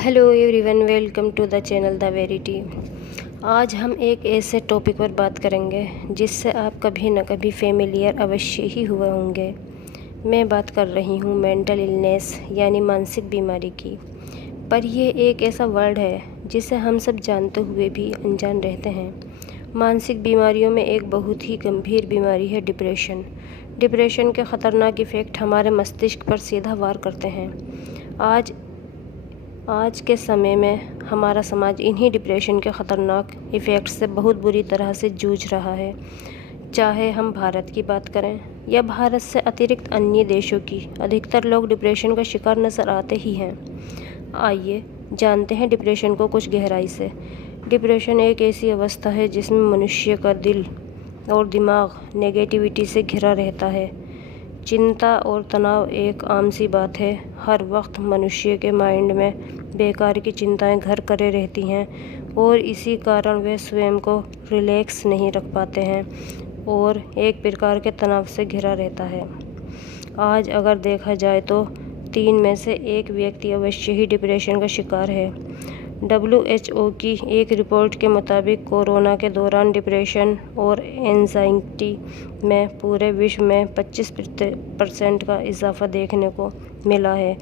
Hello everyone, welcome to the channel the Verity. आज हम एक ऐसे टॉपिक पर बात करेंगे जिससे आप कभी न कभी फेमिलियर अवश्य ही हुए होंगे। मैं बात कर रही हूँ मेंटल इलनेस यानी मानसिक बीमारी की। पर यह एक ऐसा वर्ड है जिसे हम सब जानते हुए भी अनजान रहते हैं। मानसिक बीमारियों में एक बहुत ही गंभीर बीमारी है डिप्रेशन। डिप्रेशन के ख़तरनाक इफ़ेक्ट हमारे मस्तिष्क पर सीधा वार करते हैं। आज के समय में हमारा समाज इन्हीं डिप्रेशन के ख़तरनाक इफ़ेक्ट्स से बहुत बुरी तरह से जूझ रहा है। चाहे हम भारत की बात करें या भारत से अतिरिक्त अन्य देशों की, अधिकतर लोग डिप्रेशन का शिकार नज़र आते ही हैं। आइए जानते हैं डिप्रेशन को कुछ गहराई से। डिप्रेशन एक ऐसी अवस्था है जिसमें मनुष्य का दिल और दिमाग नेगेटिविटी से घिरा रहता है। चिंता और तनाव एक आम सी बात है। हर वक्त मनुष्य के माइंड में बेकार की चिंताएं घर करे रहती हैं और इसी कारण वे स्वयं को रिलैक्स नहीं रख पाते हैं और एक प्रकार के तनाव से घिरा रहता है। आज अगर देखा जाए तो 3 में से 1 व्यक्ति अवश्य ही डिप्रेशन का शिकार है। WHO की एक रिपोर्ट के मुताबिक कोरोना के दौरान डिप्रेशन और एंजाइटी में पूरे विश्व में 25% का इजाफा देखने को मिला है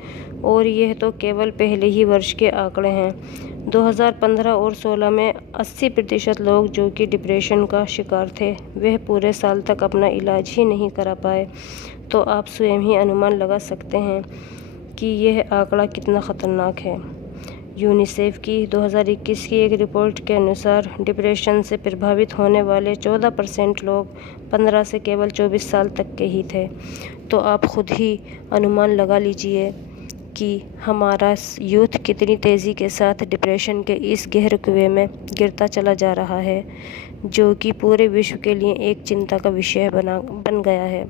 और यह तो केवल पहले ही वर्ष के आंकड़े हैं। 2015 और 16 में 80% लोग जो कि डिप्रेशन का शिकार थे वह पूरे साल तक अपना इलाज ही नहीं करा पाए। तो आप स्वयं ही अनुमान लगा सकते हैं कि यह आंकड़ा कितना ख़तरनाक है। यूनिसेफ की 2021 की एक रिपोर्ट के अनुसार डिप्रेशन से प्रभावित होने वाले 14% लोग 15 से केवल 24 साल तक के ही थे। तो आप खुद ही अनुमान लगा लीजिए कि हमारा यूथ कितनी तेज़ी के साथ डिप्रेशन के इस गहरे कुएं में गिरता चला जा रहा है, जो कि पूरे विश्व के लिए एक चिंता का विषय बन गया है।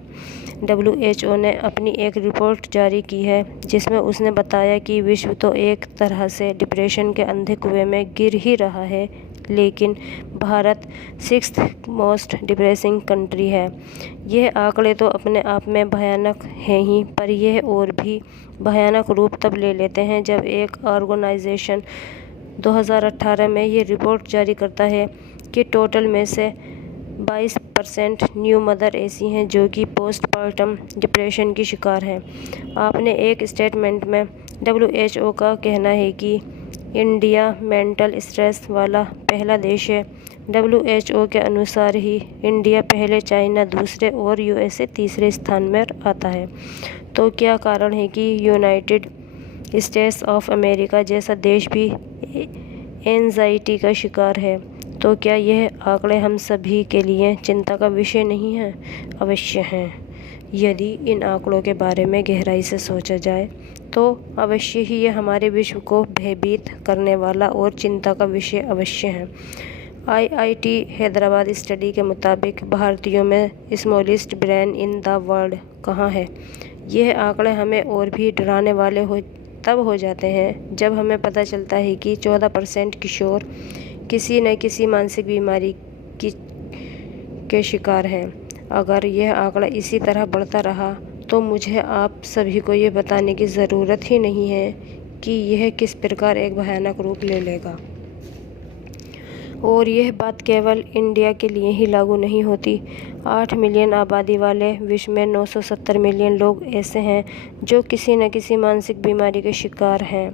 WHO ने अपनी एक रिपोर्ट जारी की है जिसमें उसने बताया कि विश्व तो एक तरह से डिप्रेशन के अंधे कुएं में गिर ही रहा है, लेकिन Bharat 6th most depressing country है। यह आंकड़े तो अपने आप में भयानक हैं ही, पर यह और भी भयानक रूप तब ले लेते हैं जब एक ऑर्गेनाइजेशन 2018 में ये रिपोर्ट जारी करता है कि टोटल में से 22% न्यू मदर ऐसी हैं जो कि पोस्टपार्टम डिप्रेशन की शिकार हैं। आपने एक स्टेटमेंट में WHO का कहना है कि इंडिया मेंटल स्ट्रेस वाला पहला देश है। WHO के अनुसार ही इंडिया पहले, चाइना दूसरे और USA तीसरे स्थान में आता है। तो क्या कारण है कि यूनाइटेड स्टेट्स ऑफ अमेरिका जैसा देश भी एंजाइटी का शिकार है? तो क्या यह आंकड़े हम सभी के लिए चिंता का विषय नहीं है? अवश्य हैं। यदि इन आंकड़ों के बारे में गहराई से सोचा जाए तो अवश्य ही ये हमारे विश्व को भयभीत करने वाला और चिंता का विषय अवश्य है। IIT हैदराबाद स्टडी के मुताबिक भारतीयों में smallest brain in the world कहाँ है? यह आंकड़े हमें और भी डराने वाले तब हो जाते हैं जब हमें पता चलता है कि 14% किशोर किसी न किसी मानसिक बीमारी के शिकार हैं। अगर यह आंकड़ा इसी तरह बढ़ता रहा तो मुझे आप सभी को ये बताने की ज़रूरत ही नहीं है कि यह किस प्रकार एक भयानक रूप ले लेगा। और यह बात केवल इंडिया के लिए ही लागू नहीं होती। 8 मिलियन आबादी वाले विश्व में 970 मिलियन लोग ऐसे हैं जो किसी न किसी मानसिक बीमारी के शिकार हैं।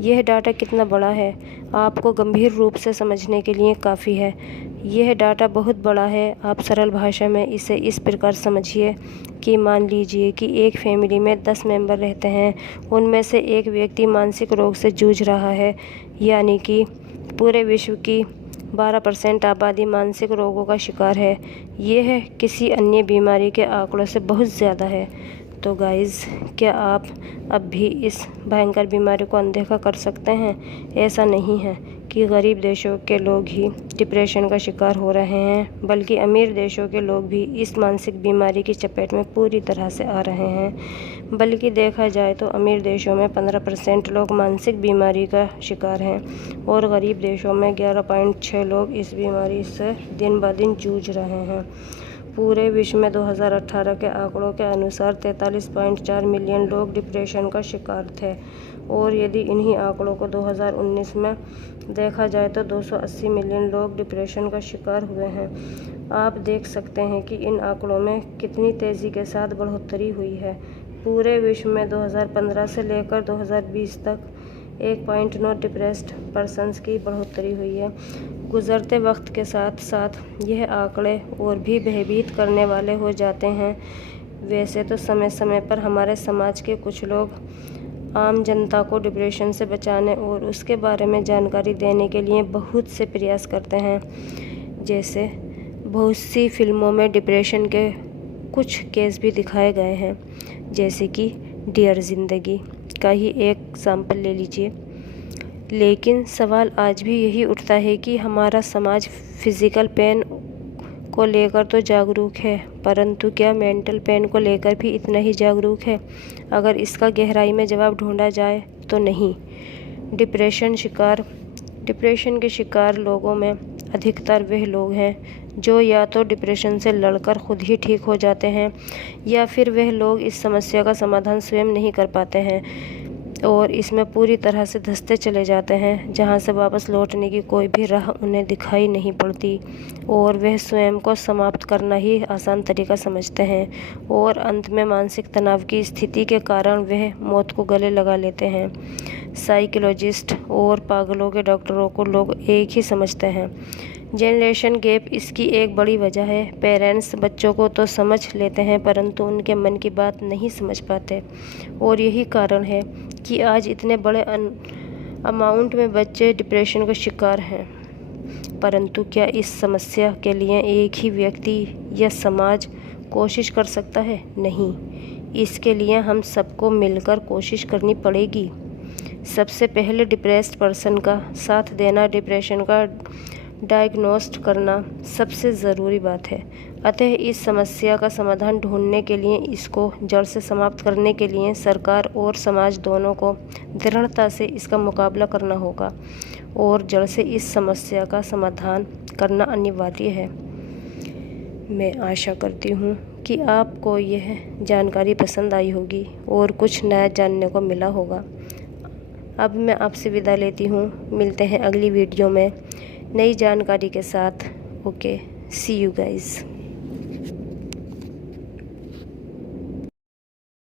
यह डाटा कितना बड़ा है आपको गंभीर रूप से समझने के लिए काफ़ी है। यह डाटा बहुत बड़ा है। आप सरल भाषा में इसे इस प्रकार समझिए कि मान लीजिए कि एक फैमिली में 10 मेंबर रहते हैं, उनमें से एक व्यक्ति मानसिक रोग से जूझ रहा है, यानी कि पूरे विश्व की 12% आबादी मानसिक रोगों का शिकार है। यह किसी अन्य बीमारी के आंकड़ों से बहुत ज़्यादा है। तो गाइज़, क्या आप अब भी इस भयंकर बीमारी को अनदेखा कर सकते हैं? ऐसा नहीं है कि गरीब देशों के लोग ही डिप्रेशन का शिकार हो रहे हैं, बल्कि अमीर देशों के लोग भी इस मानसिक बीमारी की चपेट में पूरी तरह से आ रहे हैं। बल्कि देखा जाए तो अमीर देशों में 15% लोग मानसिक बीमारी का शिकार हैं और गरीब देशों में 11.6 लोग इस बीमारी से दिन ब दिन जूझ रहे हैं। पूरे विश्व में 2018 के आंकड़ों के अनुसार 43.4 मिलियन लोग डिप्रेशन का शिकार थे और यदि इन्हीं आंकड़ों को 2019 में देखा जाए तो 280 मिलियन लोग डिप्रेशन का शिकार हुए हैं। आप देख सकते हैं कि इन आंकड़ों में कितनी तेज़ी के साथ बढ़ोतरी हुई है। पूरे विश्व में 2015 से लेकर 2020 तक 1.9 डिप्रेस्ड पर्सन्स की बढ़ोतरी हुई है। गुज़रते वक्त के साथ साथ यह आंकड़े और भी भयभीत करने वाले हो जाते हैं। वैसे तो समय समय पर हमारे समाज के कुछ लोग आम जनता को डिप्रेशन से बचाने और उसके बारे में जानकारी देने के लिए बहुत से प्रयास करते हैं। जैसे बहुत सी फिल्मों में डिप्रेशन के कुछ केस भी दिखाए गए हैं, जैसे कि डियर ज़िंदगी का ही एक एग्जाम्पल ले लीजिए। लेकिन सवाल आज भी यही उठता है कि हमारा समाज फिज़िकल पेन को लेकर तो जागरूक है, परंतु क्या मेंटल पेन को लेकर भी इतना ही जागरूक है? अगर इसका गहराई में जवाब ढूंढा जाए तो नहीं। डिप्रेशन के शिकार लोगों में अधिकतर वह लोग हैं जो या तो डिप्रेशन से लड़कर खुद ही ठीक हो जाते हैं, या फिर वह लोग इस समस्या का समाधान स्वयं नहीं कर पाते हैं और इसमें पूरी तरह से धंसते चले जाते हैं, जहां से वापस लौटने की कोई भी राह उन्हें दिखाई नहीं पड़ती और वह स्वयं को समाप्त करना ही आसान तरीका समझते हैं और अंत में मानसिक तनाव की स्थिति के कारण वह मौत को गले लगा लेते हैं। साइकोलॉजिस्ट और पागलों के डॉक्टरों को लोग एक ही समझते हैं। जनरेशन गैप इसकी एक बड़ी वजह है। पेरेंट्स बच्चों को तो समझ लेते हैं परंतु उनके मन की बात नहीं समझ पाते और यही कारण है कि आज इतने बड़े अमाउंट में बच्चे डिप्रेशन का शिकार हैं। परंतु क्या इस समस्या के लिए एक ही व्यक्ति या समाज कोशिश कर सकता है? नहीं, इसके लिए हम सबको मिलकर कोशिश करनी पड़ेगी। सबसे पहले डिप्रेस्ड पर्सन का साथ देना, डिप्रेशन का डायग्नोस्ट करना सबसे ज़रूरी बात है। अतः इस समस्या का समाधान ढूंढने के लिए, इसको जड़ से समाप्त करने के लिए सरकार और समाज दोनों को दृढ़ता से इसका मुकाबला करना होगा और जड़ से इस समस्या का समाधान करना अनिवार्य है। मैं आशा करती हूँ कि आपको यह जानकारी पसंद आई होगी और कुछ नया जानने को मिला होगा। अब मैं आपसे विदा लेती हूँ। मिलते हैं अगली वीडियो में नई जानकारी के साथ। Okay, see you guys.